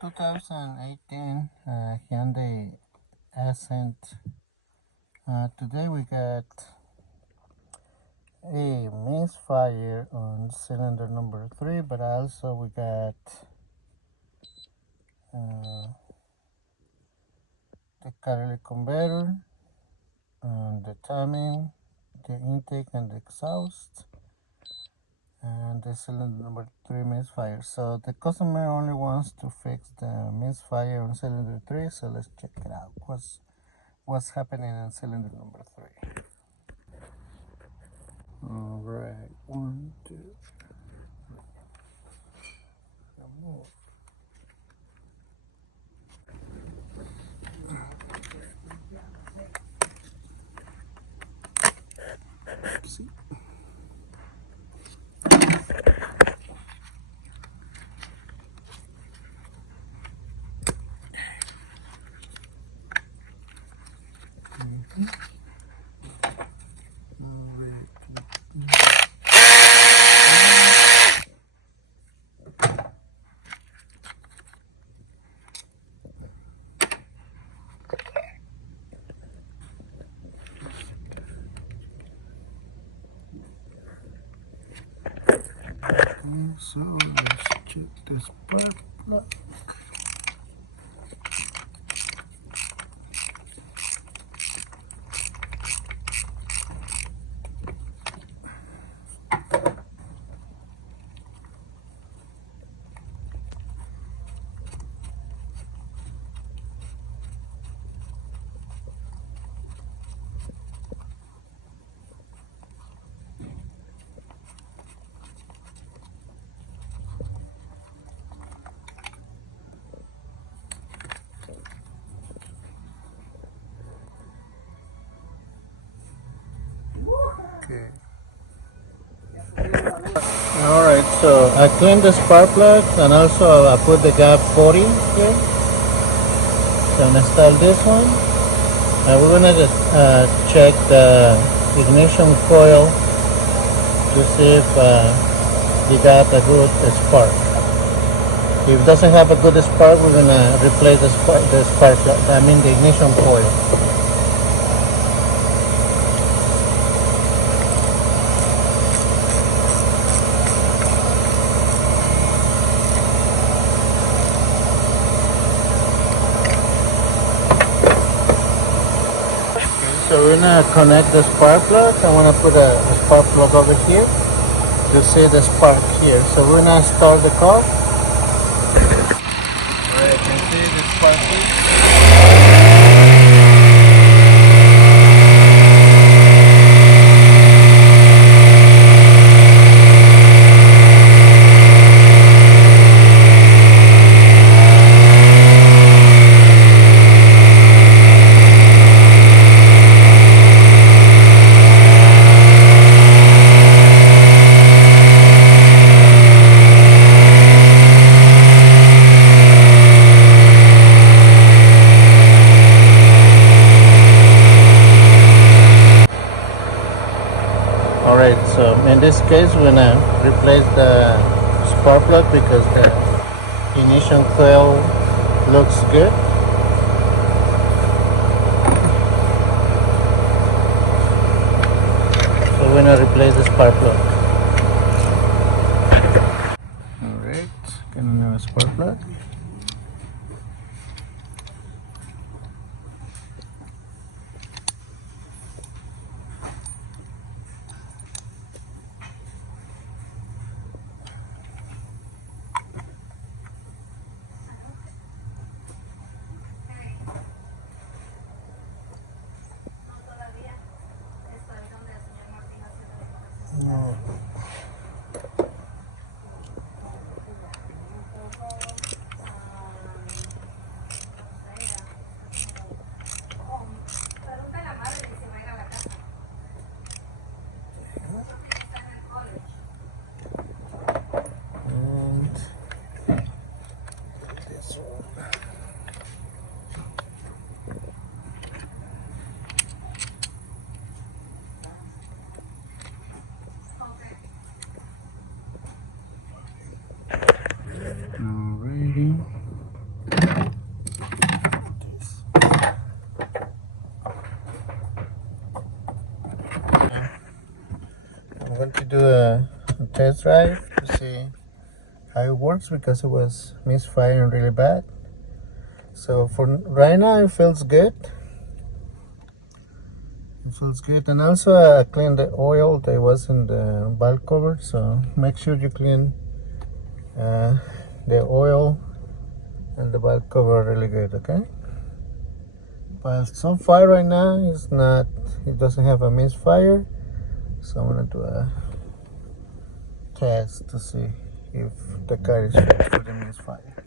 2018 Hyundai Accent. Today we got a misfire on cylinder number 3, but also we got the catalytic converter, the timing, the intake and the exhaust, and the cylinder number 3 misfire. So the customer only wants to fix the misfire on cylinder 3, so let's check it out. What's happening on cylinder number 3? All right, 1, 2, more. See? So let's check this spark plug. Okay. Alright, so I cleaned the spark plugs and also I put the gap 40 here. So I'm gonna install this one. And we're gonna check the ignition coil to see if you got a good spark. If it doesn't have a good spark, we're gonna replace the spark plug. I mean the ignition coil. So we're gonna connect the spark plug. I wanna put a spark plug over here to see the spark here. So we're gonna start the car. Alright, you can see the spark here. Alright, so in this case we're gonna replace the spark plug because the ignition coil looks good. So we're gonna replace the spark plug. Alright, get another spark plug. No. Alrighty. test drive to see how it works because it was misfiring really bad. So for right now it feels good. It feels good. And also I cleaned the oil that was in the valve cover, so make sure you clean the oil and the valve cover really good, okay? But so far right now it doesn't have a misfire, so I'm gonna do a test to see if the car is fit for the misfire.